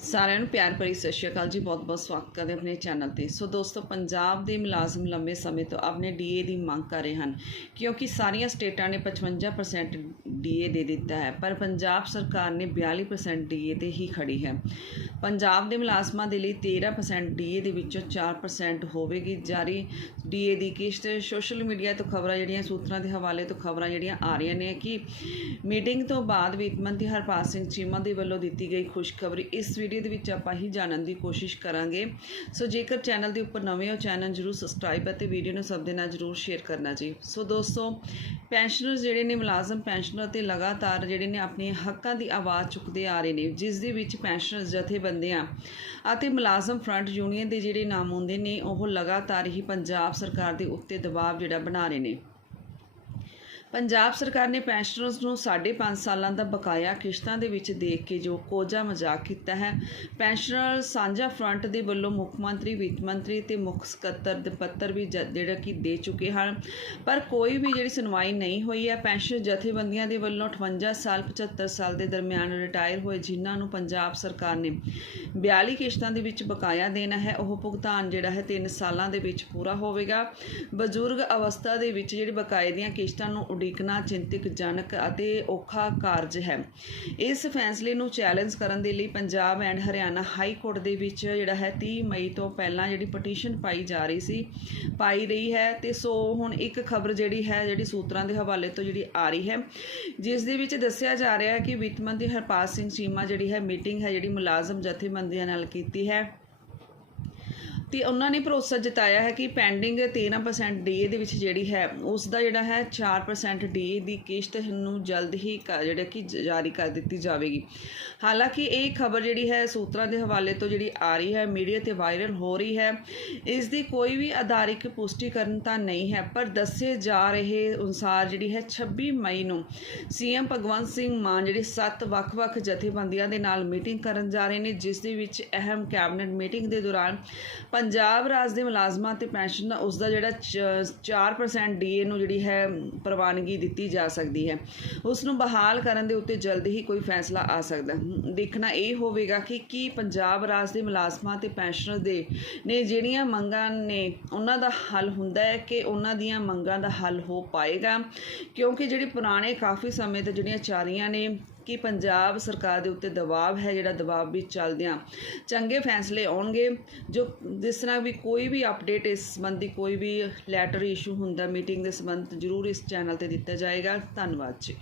ਸਾਰਿਆਂ ਨੂੰ ਪਿਆਰ ਭਰੀ ਸਤਿ ਸ਼੍ਰੀ ਅਕਾਲ ਜੀ ਬਹੁਤ-ਬਹੁਤ ਸਵਾਗਤ ਕਰਦੇ ਆਪਣੇ ਚੈਨਲ ਤੇ। ਸੋ ਦੋਸਤੋ, ਪੰਜਾਬ ਦੇ ਮੁਲਾਜ਼ਮ ਲੰਬੇ ਸਮੇਂ ਤੋਂ ਆਪਣੇ ਡੀਏ ਦੀ ਮੰਗ ਕਰ ਰਹੇ ਹਨ, ਕਿਉਂਕਿ ਸਾਰੀਆਂ ਸਟੇਟਾਂ ਨੇ 55% ਡੀਏ ਦੇ ਦਿੱਤਾ ਹੈ, ਪਰ ਪੰਜਾਬ ਸਰਕਾਰ ਨੇ 42% ਡੀਏ ਤੇ ਹੀ ਖੜੀ ਹੈ। ਪੰਜਾਬ ਦੇ ਮੁਲਾਜ਼ਮਾਂ ਦੇ ਲਈ 13% ਡੀਏ ਦੇ ਵਿੱਚੋਂ 4% ਹੋਵੇਗੀ। ਜਾਰੀ ਡੀਏ ਦੀ ਕਿਸ਼ਤ, ਸੋਸ਼ਲ ਮੀਡੀਆ ਤੋਂ ਖਬਰਾਂ ਜਿਹੜੀਆਂ, ਸੂਤਰਾਂ ਦੇ ਹਵਾਲੇ ਤੋਂ ਖਬਰਾਂ ਜਿਹੜੀਆਂ ਆ ਰਹੀਆਂ ਨੇ ਕਿ ਮੀਟਿੰਗ ਤੋਂ ਬਾਅਦ ਵਿੱਤ ਮੰਤਰੀ ਹਰਪਾਲ ਸਿੰਘ ਚੀਮਾ ਦੇ ਵੱਲੋਂ ਦਿੱਤੀ ਗਈ ਖੁਸ਼ਖਬਰੀ, ਇਸ ਵੀਡੀਓ ਦੇ ਵਿੱਚ ਆਪਾਂ ਹੀ ਜਾਣਨ ਦੀ ਕੋਸ਼ਿਸ਼ ਕਰਾਂਗੇ। ਸੋ ਜੇਕਰ ਚੈਨਲ ਦੇ ਉੱਪਰ ਨਵੇਂ ਹੋ ਚੈਨਲ ਜਰੂਰ ਸਬਸਕ੍ਰਾਈਬ ਅਤੇ ਵੀਡੀਓ ਨੂੰ ਸਭ ਦੇ ਨਾਲ ਜਰੂਰ ਸ਼ੇਅਰ ਕਰਨਾ ਜੀ। ਸੋ ਦੋਸਤੋ ਪੈਨਸ਼ਨਰ ਜਿਹੜੇ ਨੇ, ਮੁਲਾਜ਼ਮ ਪੈਨਸ਼ਨਰ ਤੇ ਲਗਾਤਾਰ ਜਿਹੜੇ ਨੇ ਆਪਣੇ ਹੱਕਾਂ ਦੀ ਆਵਾਜ਼ ਚੁੱਕਦੇ ਆ ਰਹੇ ਨੇ, ਜਿਸ ਦੇ ਵਿੱਚ ਪੈਨਸ਼ਨਰ ਜਥੇਬੰਦੀਆਂ ਅਤੇ ਮੁਲਾਜ਼ਮ ਫਰੰਟ ਯੂਨੀਅਨ ਦੇ ਜਿਹੜੇ ਨਾਮ ਹੁੰਦੇ ਨੇ, ਉਹ ਲਗਾਤਾਰ ਹੀ ਪੰਜਾਬ ਸਰਕਾਰ ਦੇ ਉੱਤੇ ਦਬਾਅ ਜਿਹੜਾ ਬਣਾ ਰਹੇ ਨੇ। ਪੰਜਾਬ ਸਰਕਾਰ ਨੇ ਪੈਨਸ਼ਨਰਸ ਨੂੰ 5.5 ਸਾਲਾਂ ਦਾ ਬਕਾਇਆ ਕਿਸ਼ਤਾਂ ਦੇ ਵਿੱਚ ਦੇਖ ਕੇ ਜੋ ਕੋਝਾ ਮਜ਼ਾਕ ਕੀਤਾ ਹੈ। ਪੈਨਸ਼ਨਰ ਸਾਂਝਾ ਫਰੰਟ ਦੇ ਵੱਲੋਂ ਮੁੱਖ ਮੰਤਰੀ, ਵਿੱਤ ਮੰਤਰੀ ਤੇ ਮੁੱਖ ਸਕੱਤਰ ਦੇ ਪੱਤਰ ਵੀ ਜਿਹੜਾ ਕਿ ਦੇ ਚੁੱਕੇ ਹਨ। ਪਰ ਕੋਈ ਵੀ ਜਿਹੜੀ ਸੁਣਵਾਈ ਨਹੀਂ ਹੋਈ ਹੈ। ਪੈਨਸ਼ਨ ਜਥੇਬੰਦੀਆਂ ਦੇ ਵੱਲੋਂ 58 ਸਾਲ 75 ਸਾਲ ਦੇ ਦਰਮਿਆਨ ਰਿਟਾਇਰ ਹੋਏ ਜਿਨ੍ਹਾਂ ਨੂੰ ਪੰਜਾਬ ਸਰਕਾਰ ਨੇ 42 ਕਿਸ਼ਤਾਂ ਦੇ ਵਿੱਚ ਬਕਾਇਆ ਦੇਣਾ ਹੈ, ਉਹ ਭੁਗਤਾਨ ਜਿਹੜਾ ਹੈ 3 ਸਾਲਾਂ ਦੇ ਵਿੱਚ ਪੂਰਾ ਹੋਵੇਗਾ। ਬਜ਼ੁਰਗ ਅਵਸਥਾ ਦੇ ਵਿੱਚ ਜਿਹੜੀ ਬਕਾਏ ਦੀਆਂ ਕਿਸ਼ਤਾਂ ਨੂੰ ਉਡੀਕਣਾ ਚਿੰਤਕਜਨਕ ਅਤੇ ਔਖਾ ਕਾਰਜ ਹੈ। ਇਸ ਫੈਸਲੇ ਨੂੰ ਚੈਲੰਜ ਕਰਨ ਦੇ ਲਈ Punjab and Haryana high court ਦੇ ਵਿੱਚ ਜਿਹੜਾ ਹੈ 30 ਮਈ ਤੋਂ ਪਹਿਲਾਂ ਜਿਹੜੀ ਪਟੀਸ਼ਨ ਪਾਈ ਜਾ ਰਹੀ ਸੀ, ਪਾਈ ਰਹੀ ਹੈ ਤੇ ਸੋ ਹੁਣ ਇੱਕ ਖਬਰ ਜਿਹੜੀ ਹੈ, ਜਿਹੜੀ ਸੂਤਰਾਂ ਦੇ ਹਵਾਲੇ ਤੋਂ ਜਿਹੜੀ ਆ ਰਹੀ ਹੈ, ਜਿਸ ਦੇ ਵਿੱਚ ਦੱਸਿਆ ਜਾ ਰਿਹਾ ਹੈ ਕਿ ਵਿੱਤ ਮੰਤਰੀ ਹਰਪਾਲ ਸਿੰਘ ਚੀਮਾ ਜਿਹੜੀ ਹੈ ਮੀਟਿੰਗ ਹੈ, ਜਿਹੜੀ ਮੁਲਾਜ਼ਮ ਜਥੇਬੰਦੀਆਂ ਨਾਲ ਕੀਤੀ ਹੈ। ਤੇ ਉਹਨਾਂ ਨੇ ਭਰੋਸਾ ਜਤਾਇਆ ਹੈ ਕਿ ਪੈਂਡਿੰਗ 13% ਡੀਏ ਦੇ ਵਿੱਚ ਜਿਹੜੀ ਹੈ ਉਸ ਦਾ ਜਿਹੜਾ ਹੈ 4% ਡੀਏ ਦੀ ਕਿਸ਼ਤ ਨੂੰ ਜਲਦ ਹੀ ਕ- ਜਿਹੜਾ ਕਿ ਜਾਰੀ ਕਰ ਦਿੱਤੀ ਜਾਵੇਗੀ। ਹਾਲਾਂਕਿ ਇਹ ਖਬਰ ਜਿਹੜੀ ਹੈ, ਸੂਤਰਾਂ ਦੇ ਹਵਾਲੇ ਤੋਂ ਜਿਹੜੀ ਆ ਰਹੀ ਹੈ, ਮੀਡੀਆ ਤੇ ਵਾਇਰਲ ਹੋ ਰਹੀ ਹੈ। ਇਸ ਦੀ ਕੋਈ ਵੀ ਆਧਾਰਿਕ ਪੁਸ਼ਟੀਕਰਨ ਤਾਂ ਨਹੀਂ ਹੈ, ਪਰ ਦੱਸੇ ਜਾ ਰਹੇ ਅਨੁਸਾਰ ਜਿਹੜੀ ਹੈ 26 ਮਈ ਨੂੰ ਸੀਐਮ ਭਗਵੰਤ ਸਿੰਘ ਮਾਨ ਜਿਹੜੀ ਸੱਤ ਵੱਖ-ਵੱਖ ਜਥੇਬੰਦੀਆਂ ਦੇ ਨਾਲ ਮੀਟਿੰਗ ਕਰਨ ਜਾ ਰਹੇ ਨੇ, ਜਿਸ ਦੇ ਵਿੱਚ ਅਹਿਮ ਕੈਬਨਿਟ ਮੀਟਿੰਗ ਦੇ ਦੌਰਾਨ ਪੰਜਾਬ ਰਾਜ ਦੇ ਮੁਲਾਜ਼ਮਾਂ ਤੇ ਪੈਨਸ਼ਨ ਦਾ ਉਸ ਦਾ ਜਿਹੜਾ ਚ- 4% ਡੀਏ ਨੂੰ ਜਿਹੜੀ ਹੈ, ਪ੍ਰਵਾਨਗੀ ਦਿੱਤੀ ਜਾ ਸਕਦੀ ਹੈ। ਉਸ ਨੂੰ ਬਹਾਲ ਕਰਨ ਦੇ ਉੱਤੇ ਜਲਦ ਹੀ ਕੋਈ ਫੈਸਲਾ ਆ ਸਕਦਾ ਦੇਖਣਾ ਇਹ ਹੋਵੇਗਾ ਕਿ ਕੀ ਪੰਜਾਬ ਰਾਜ ਦੇ ਮੁਲਾਜ਼ਮਾਂ ਤੇ ਪੈਨਸ਼ਨਰ ਦੇ ਨੇ ਜਿਹੜੀਆਂ ਮੰਗਾਂ ਨੇ, ਉਹਨਾਂ ਦਾ ਹੱਲ ਹੁੰਦਾ ਹੈ ਕਿ ਉਹਨਾਂ ਦੀਆਂ ਮੰਗਾਂ ਦਾ ਹੱਲ ਹੋ ਪਾਏਗਾ। ਕਿਉਂਕਿ ਜਿਹੜੇ ਪੁਰਾਣੇ ਕਾਫੀ ਸਮੇਂ ਤੋਂ ਜਿਹੜੀਆਂ ਚਾਰੀਆਂ ਨੇ ਕਿ ਪੰਜਾਬ ਸਰਕਾਰ ਦੇ ਉੱਤੇ ਦਬਾਅ ਹੈ, ਜਿਹੜਾ ਦਬਾਅ ਵੀ ਚੱਲਦਿਆਂ ਚੰਗੇ ਫੈਸਲੇ ਆਉਣਗੇ, ਜੋ ਜਿਸ ਤਰ੍ਹਾਂ ਵੀ ਕੋਈ ਵੀ ਅਪਡੇਟ ਇਸ ਸੰਬੰਧੀ ਕੋਈ ਵੀ ਲੈਟਰ ਇਸ਼ੂ ਹੁੰਦਾ ਮੀਟਿੰਗ ਦੇ ਸੰਬੰਧ ਜ਼ਰੂਰ ਇਸ ਚੈਨਲ ਤੇ ਦਿੱਤਾ ਜਾਏਗਾ। ਧੰਨਵਾਦ ਜੀ।